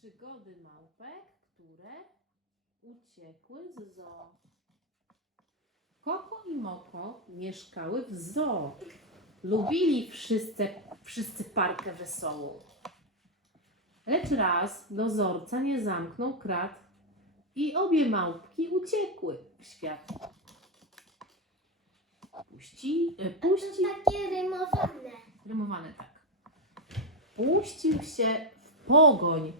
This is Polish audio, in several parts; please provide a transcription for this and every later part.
Przygody małpek, które uciekły z zoo. Koko i Moko mieszkały w zoo. Lubili wszyscy, wszyscy parkę wesołą. Lecz raz dozorca nie zamknął krat i obie małpki uciekły w świat. Puści, e, puści, takie rymowane. rymowane tak. Puścił się w pogoń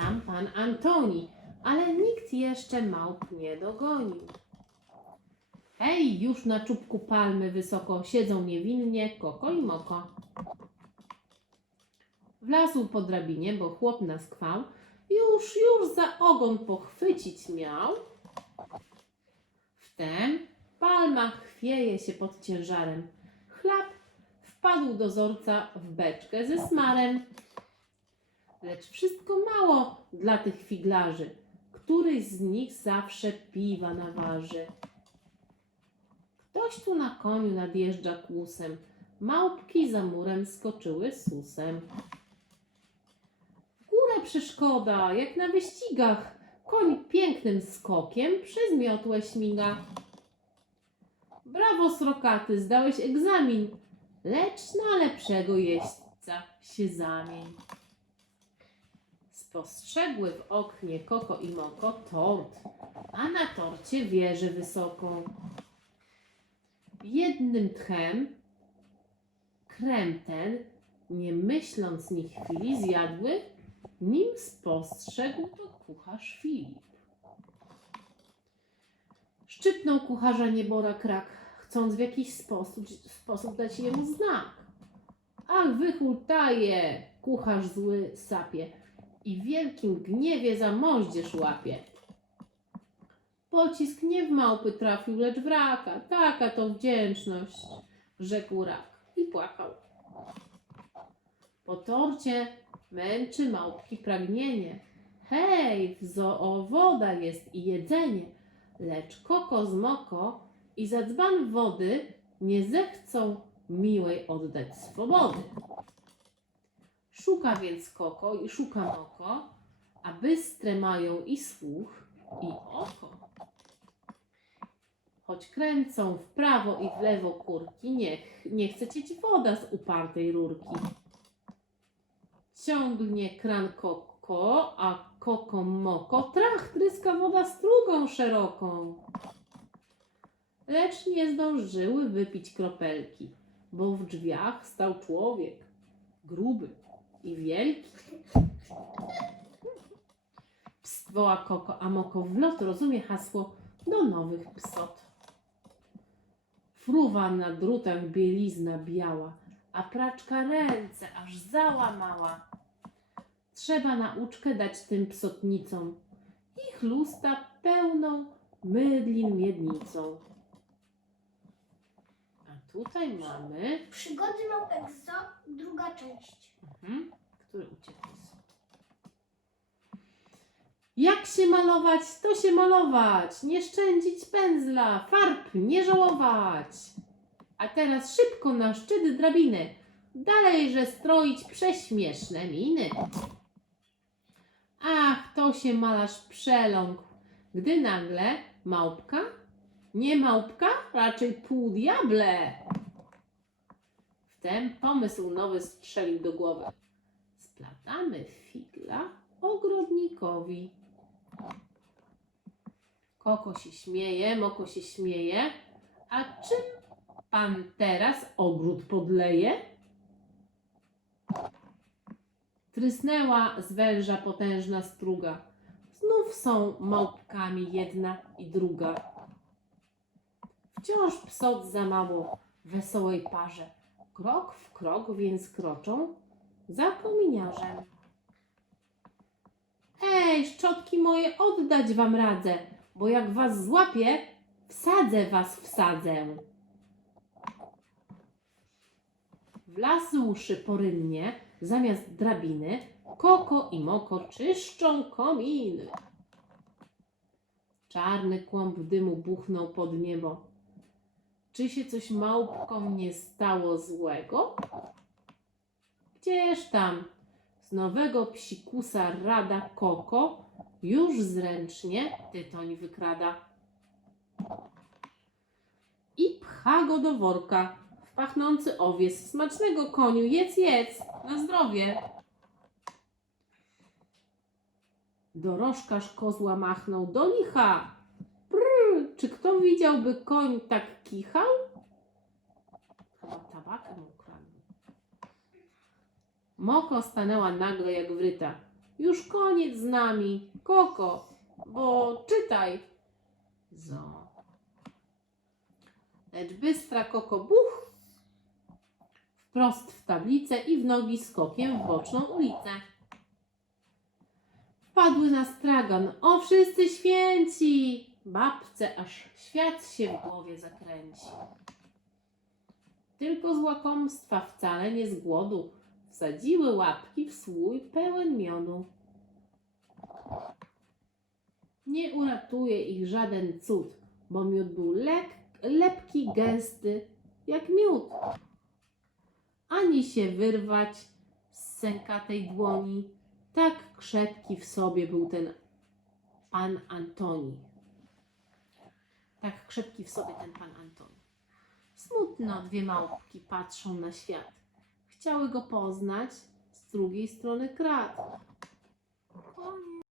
sam pan Antoni, ale nikt jeszcze małp nie dogonił. Hej, już na czubku palmy wysoko siedzą niewinnie Koko i Moko. Wlazł po drabinie, bo chłop na skwał już, już za ogon pochwycić miał. Wtem palma chwieje się pod ciężarem. Chlap wpadł dozorca w beczkę ze smarem. Lecz wszystko mało dla tych figlarzy. Któryś z nich zawsze piwa naważy. Ktoś tu na koniu nadjeżdża kłusem. Małpki za murem skoczyły susem. Górę przeszkoda, jak na wyścigach. Koń pięknym skokiem przez miotłę śmiga. Brawo, srokaty, zdałeś egzamin, lecz na lepszego jeźdźca się zamień. Spostrzegły w oknie Koko i Moko tort, a na torcie wieżę wysoką. Jednym tchem krem ten, nie myśląc ni chwili, zjadły, nim spostrzegł to kucharz Filip. Szczypnął kucharza niebora krak, chcąc w jakiś sposób, sposób dać jemu znak. Ach, wyhultaje! Kucharz zły sapie i w wielkim gniewie za moździerz łapie. Pocisk nie w małpy trafił, lecz w raka. Taka to wdzięczność, rzekł rak i płakał. Po torcie męczy małpki pragnienie. Hej, w zoo woda jest i jedzenie, lecz koko z moko i za dzban wody nie zechcą miłej oddać swobody. Szuka więc koko i szuka moko, a bystre mają i słuch, i oko. Choć kręcą w prawo i w lewo kurki, niech nie chce cieć woda z upartej rurki. Ciągnie kran koko, a koko moko, trach, tryska woda strugą szeroką. Lecz nie zdążyły wypić kropelki, bo w drzwiach stał człowiek, gruby i wielki. Pst, woła koko, a moko w lot rozumie hasło do nowych psot. Fruwa na drutach bielizna biała, a praczka ręce aż załamała. Trzeba nauczkę dać tym psotnicom i chlusta pełną mydlin miednicą. Tutaj mamy, Przygody zo, druga część. mhm, który uciekł. Jak się malować, to się malować, nie szczędzić pędzla, farb nie żałować. A teraz szybko na szczyt drabiny, dalejże stroić prześmieszne miny. Ach, to się malarz przeląkł, gdy nagle małpka, nie małpka, raczej pół diable. Wtem pomysł nowy strzelił do głowy. Splatamy figla ogrodnikowi. Koko się śmieje, moko się śmieje. A czym pan teraz ogród podleje? Trysnęła z węża potężna struga. Znów są małpkami jedna i druga. Wciąż psot za mało wesołej parze. Krok w krok więc kroczą za kominiarzem. Ej, szczotki moje, oddać wam radzę, bo jak was złapię, wsadzę was wsadzę. Wlazłszy porynnie, zamiast drabiny, koko i moko czyszczą kominy. Czarny kłąb dymu buchnął pod niebo. Czy się coś małpkom nie stało złego? Gdzież tam? Z nowego psikusa rada Koko już zręcznie tytoń wykrada. I pcha go do worka w pachnący owiec. Smacznego koniu, jedz, jedz, na zdrowie. Dorożkarz kozła machnął do licha. Czy kto widziałby koń tak kichał? Chyba tabakiem ukradł. Moko stanęła nagle jak wryta. Już koniec z nami, Koko, bo czytaj. Zo. Lecz bystra Koko buch wprost w tablicę i w nogi skokiem w boczną ulicę. Wpadły na stragan. O, wszyscy święci! Babce aż świat się w głowie zakręci. Tylko z łakomstwa, wcale nie z głodu, wsadziły łapki w słój pełen miodu. Nie uratuje ich żaden cud, bo miód był lek, lepki, gęsty, jak miód. Ani się wyrwać z sękatej dłoni, tak krzepki w sobie był ten pan Antoni. Tak krzepki w sobie ten pan Antoni. Smutno dwie małpki patrzą na świat. Chciały go poznać, z drugiej strony krat. Koniec.